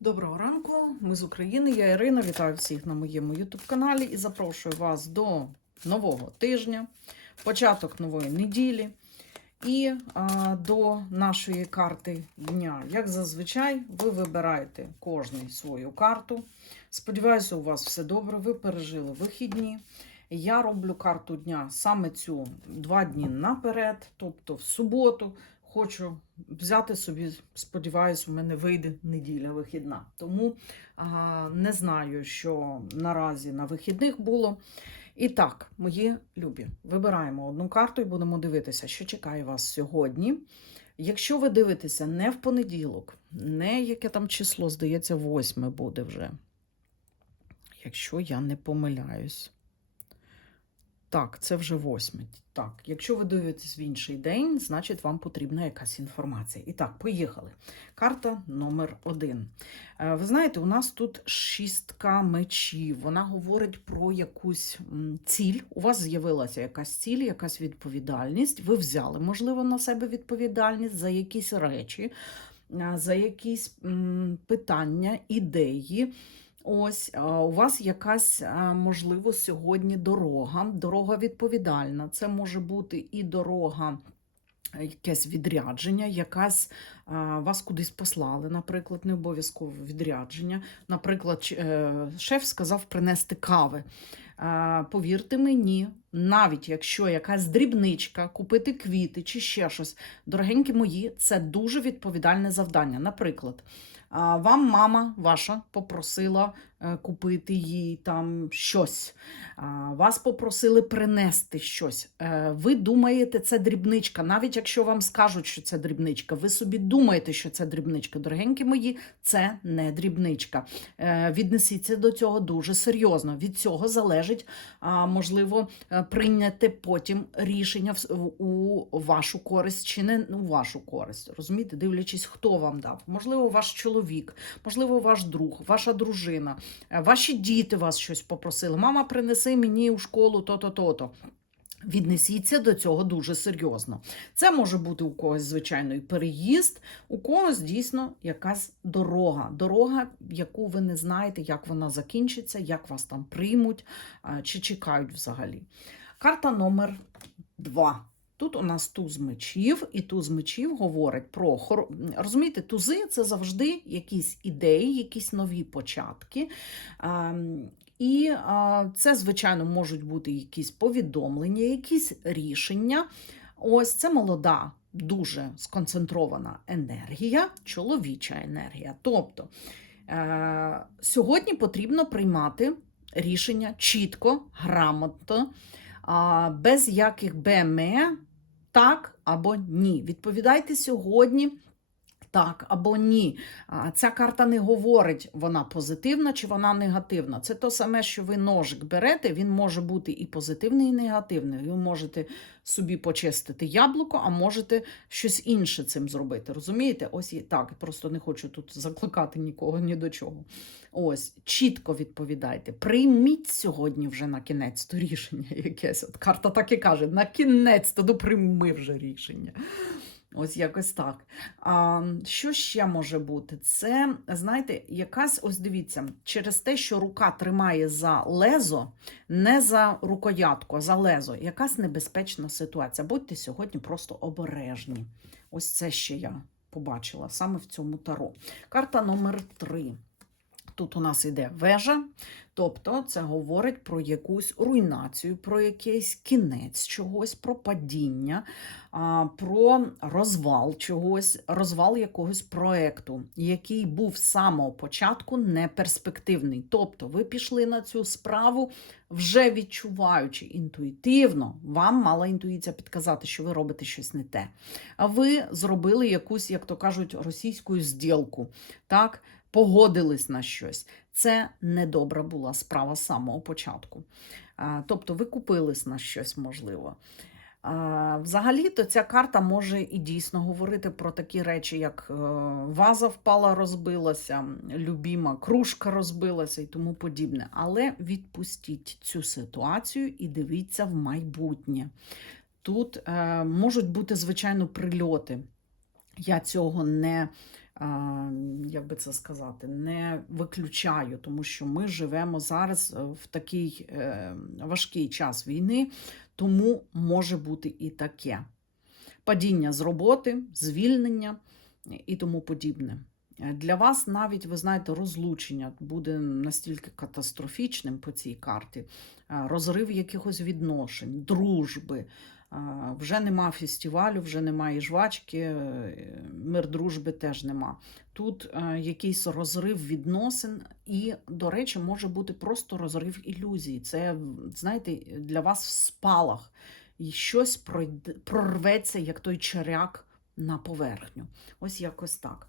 Доброго ранку, ми з України. Я Ірина. Вітаю всіх на моєму YouTube-каналі і запрошую вас до нового тижня, початок нової неділі і а, до нашої карти дня. Як зазвичай, ви вибираєте кожний свою карту. Сподіваюся, у вас все добре. Ви пережили вихідні. Я роблю карту дня саме цю два дні наперед, тобто в суботу. Хочу взяти собі, сподіваюся, у мене вийде неділя вихідна. Тому а, не знаю, що наразі на вихідних було. І так, мої любі, вибираємо одну карту і будемо дивитися, що чекає вас сьогодні. Якщо ви дивитеся не в понеділок, не яке там число, здається, восьме буде вже. Якщо я не помиляюсь. Так, це вже восьме. Так, якщо ви дивитесь в інший день, значить вам потрібна якась інформація. І так, поїхали. Карта номер один. Е, Ви знаєте, у нас тут шістка мечів. Вона говорить про якусь ціль. У вас з'явилася якась ціль, якась відповідальність. Ви взяли, можливо, на себе відповідальність за якісь речі, е, за якісь питання, ідеї. Ось у вас якась можливо сьогодні дорога, дорога відповідальна. Це може бути і дорога. Якесь відрядження, якась вас кудись послали, наприклад, не обов'язково відрядження. Наприклад, е, шеф сказав принести кави. Повірте мені, навіть якщо якась дрібничка, купити квіти чи ще щось, дорогенькі мої, це дуже відповідальне завдання. Наприклад, вам мама ваша попросила купити їй там щось. Вас попросили принести щось. Е, Ви думаєте, це дрібничка. Навіть якщо вам скажуть, що це дрібничка, ви собі думаєте, що це дрібничка. Дорогенькі мої, це не дрібничка. Е, Віднесіться до цього дуже серйозно. Від цього залежить, можливо, е, прийняти потім рішення у вашу користь чи не у вашу користь. Розумієте, дивлячись, хто вам дав. Можливо, ваш чоловік, можливо, ваш друг, ваша дружина, е, ваші діти вас щось попросили. Мама, принеси мені у школу то-то, то-то. Віднесіться до цього дуже серйозно. Це може бути у когось, звичайно, і переїзд, у когось дійсно якась дорога. Дорога, яку ви не знаєте, як вона закінчиться, як вас там приймуть чи чекають взагалі. Карта номер два. Тут у нас туз мечів, і туз мечів говорить про розумієте, тузи це завжди якісь ідеї, якісь нові початки. Ем, І це, звичайно, можуть бути якісь повідомлення, якісь рішення. Ось це молода, дуже сконцентрована енергія, чоловіча енергія. Тобто е, сьогодні потрібно приймати рішення чітко, грамотно, без яких БМЕ, так або ні. Відповідайте сьогодні. Так або ні. Ця карта не говорить, вона позитивна чи вона негативна. Це то саме, що ви ножик берете, він може бути і позитивний, і негативний. Ви можете собі почистити яблуко, а можете щось інше цим зробити. Розумієте? Ось і так. Просто не хочу тут закликати нікого ні до чого. Ось, чітко відповідайте. Прийміть сьогодні вже на кінець то рішення якесь. От карта так і каже: на кінець то прийми вже рішення. Ось якось так. А, що ще може бути? Це, знаєте, якась, ось дивіться, через те, що рука тримає за лезо, не за рукоятку, а за лезо, якась небезпечна ситуація. Будьте сьогодні просто обережні. Ось це ще я побачила саме в цьому таро. Карта номер три. Тут у нас іде вежа, тобто це говорить про якусь руйнацію, про якийсь кінець чогось, про падіння, про розвал чогось, розвал якогось проекту, який був з самого початку неперспективний. Тобто ви пішли на цю справу, вже відчуваючи інтуїтивно, вам мала інтуїція підказати, що ви робите щось не те. А ви зробили якусь, як то кажуть, російську зділку. Так? Погодились на щось. Це недобра була справа з самого початку. Тобто ви купились на щось можливо. Взагалі-то ця карта може і дійсно говорити про такі речі, як е, ваза впала, розбилася, любіма кружка розбилася і тому подібне. Але відпустіть цю ситуацію і дивіться в майбутнє. Тут е, можуть бути, звичайно, прильоти. Я цього не як би це сказати, не виключаю, тому що ми живемо зараз е, в такий е, важкий час війни, тому може бути і таке. Падіння з роботи, звільнення і тому подібне. Е, Для вас навіть, ви знаєте, розлучення буде настільки катастрофічним по цій карті, Е, розрив якихось відношень, дружби. Е, Вже нема фестивалю, вже немає жвачки, мир дружби теж нема. Тут якийсь розрив відносин, і, до речі, може бути просто розрив ілюзій. Це, знаєте, для вас в спалах. І щось прорветься, як той черяк на поверхню. Ось якось так.